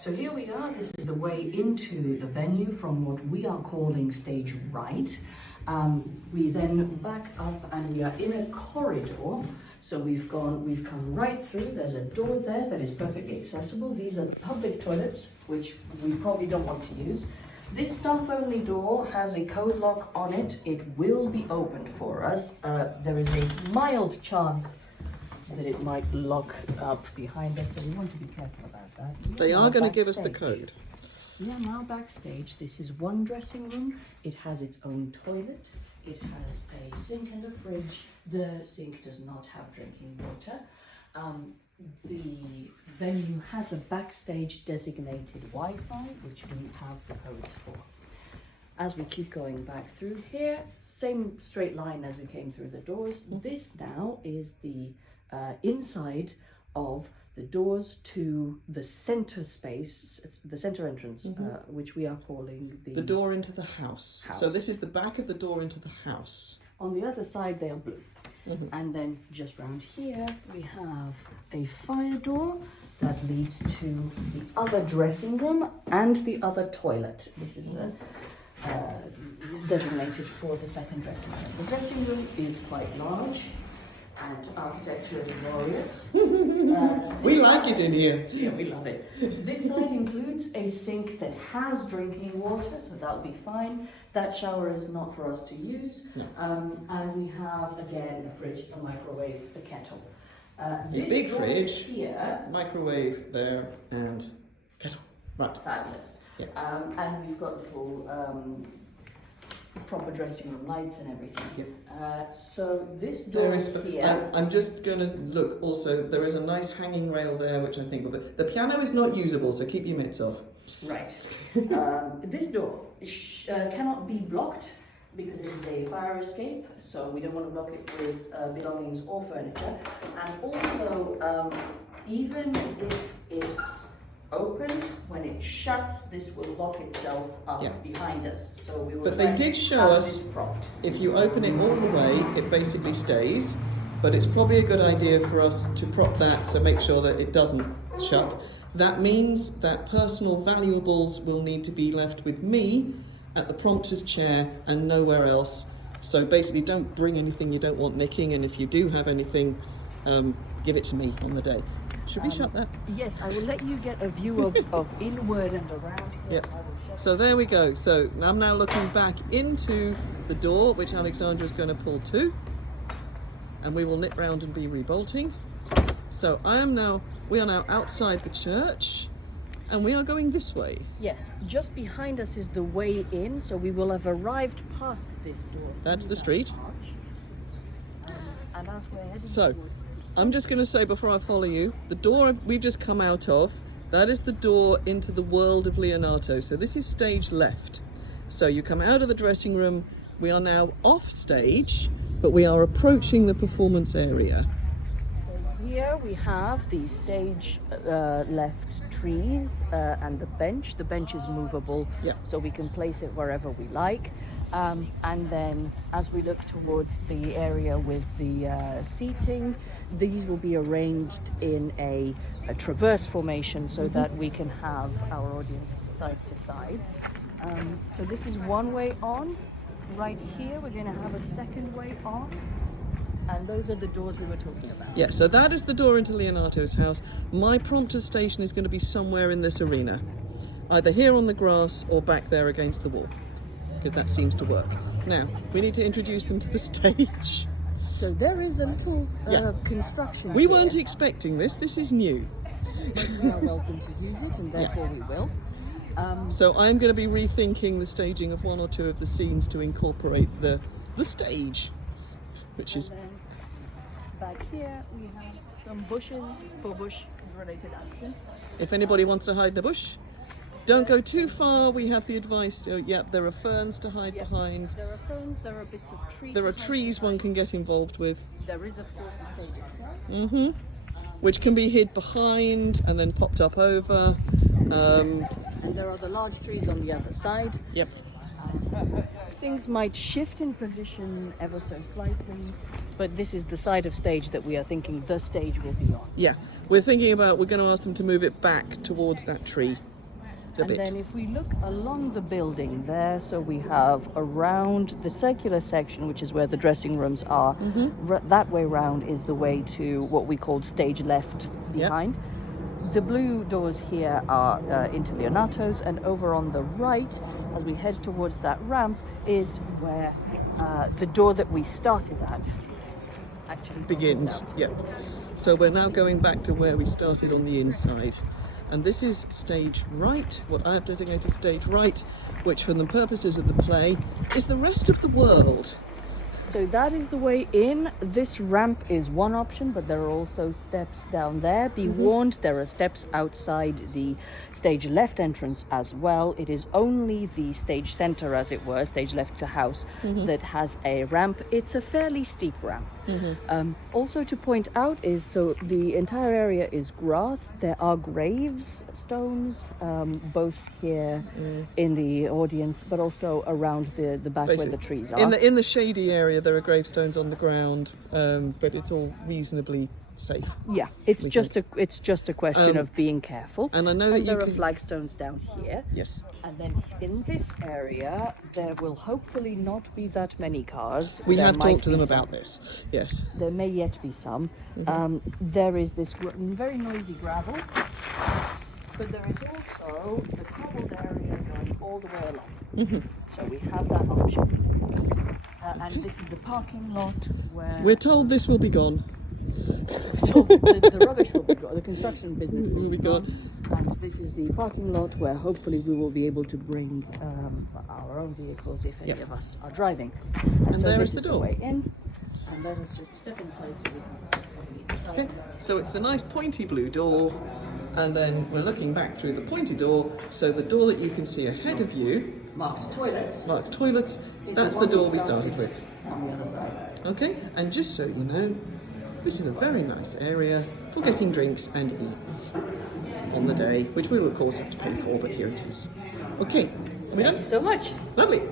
So here we are. This is the way into the venue from what we are calling stage right. We then back up and we are in a corridor. So we've come right through. There's a door there that is perfectly accessible. These are the public toilets, which we probably don't want to use. This staff-only door has a code lock on it. It will be opened for us. There is a mild chance that it might lock up behind us, so we want to be careful about that. They are going to give us the code. We are now backstage. This is one dressing room. It has its own toilet. It has a sink and a fridge. The sink does not have drinking water. The venue has a backstage designated Wi-Fi, which we have the codes for. As we keep going back through here, same straight line as we came through the doors. This now is the inside of the doors to the center space, it's the center entrance, which we are calling the door into the house. So this is the back of the door into the house. On the other side, they are blue. And then just round here, we have a fire door that leads to the other dressing room and the other toilet. This is designated for the second dressing room. The dressing room is quite large and architecturally glorious. We like it in here. Yeah, we love it. This side includes a sink that has drinking water, so that'll be fine. That shower is not for us to use. No. And we have, again, a fridge, a microwave, a kettle. This big fridge, here, microwave there, and kettle. Right. Fabulous. Yeah. And we've got little proper dressing room lights and everything. Yep. So this door here. I'm just going to look. Also, there is a nice hanging rail there, which I think the piano is not usable, so keep your mitts off. Right. This door cannot be blocked because it is a fire escape, so we don't want to block it with belongings or furniture. And also, even if it's opened, when it shuts, this will lock itself up behind us. So we will. But they did show us if you open it all the way, it basically stays. But it's probably a good idea for us to prop that to make sure that it doesn't shut. That means that personal valuables will need to be left with me at the prompter's chair and nowhere else. So basically, don't bring anything you don't want nicking, and if you do have anything, give it to me on the day. Should we shut that? Yes, I will let you get a view of inward and around here. Yep. So there we go. So I'm now looking back into the door, which Alexandra is going to pull to, and we will nip round and be rebolting. So we are now outside the church, and we are going this way. Yes, just behind us is the way in, so we will have arrived past this door. That's the street. And as we're heading So, I'm just going to say before I follow you, the door we've just come out of, that is the door into the world of Leonardo. So this is stage left. So you come out of the dressing room, we are now off stage, but we are approaching the performance area. So here we have the stage left trees and the bench. The bench is movable, so we can place it wherever we like. And then as we look towards the area with the seating, these will be arranged in a traverse formation so that we can have our audience side to side. So this is one way on. Right here we're going to have a second way on. And those are the doors we were talking about. Yeah, so that is the door into Leonardo's house. My prompter station is going to be somewhere in this arena, either here on the grass or back there against the wall, because that seems to work. Now, we need to introduce them to the stage. So there is a little construction. We weren't expecting this. This is new. But we are welcome to use it, and therefore we will. So I'm going to be rethinking the staging of one or two of the scenes to incorporate the stage, which is... Back here we have some bushes for bush-related action. If anybody wants to hide in a bush, don't go too far. We have the advice. There are ferns to hide behind. There are ferns, there are bits of trees. There are trees one can get involved with. There is, of course, the stage itself. Which can be hid behind and then popped up over. And there are the large trees on the other side. Yep. Things might shift in position ever so slightly, but this is the side of stage that we are thinking the stage will be on. Yeah, we're going to ask them to move it back towards that tree a And bit. then if we look along the building there, so we have around the circular section, which is where the dressing rooms are, that way round is the way to what we call stage left behind. The blue doors here are into Leonato's, and over on the right, as we head towards that ramp, is where the door that we started at actually Begins, yeah. So we're now going back to where we started on the inside. And this is stage right, what I have designated stage right, which for the purposes of the play is the rest of the world. So that is the way in. This ramp is one option, but there are also steps down there. Be warned, there are steps outside the stage left entrance as well. It is only the stage center, as it were, stage left to house, that has a ramp. It's a fairly steep ramp. Also to point out is, so the entire area is grass. There are gravestones, both here in the audience, but also around the back where the trees are. In the shady area, there are gravestones on the ground, but it's all reasonably safe. Yeah, it's just a question of being careful. And I know that there you are flagstones down here. Yes. And then in this area, there will hopefully not be that many cars. We There have might talked to be them some. about this. Yes. There may yet be some. There is this very noisy gravel, but there is also the cobbled area going all the way along. So we have that option. And this is the parking lot where We're told this will be gone. so the rubbish will be gone, the construction business will be gone. And this is the parking lot where hopefully we will be able to bring our own vehicles if any of us are driving. And so there this is the is door. way in, and let us just step inside so we can from the inside. Okay. So it's the nice pointy blue door, and then we're looking back through the pointy door. So the door that you can see ahead of you, Marked toilets. marked toilets, is that's the one door we started with. on the other side. Okay, and just so you know, this is a very nice area for getting drinks and eats on the day, which we will of course have to pay for, but here it is. Okay, are we Thank done? you so much. Lovely.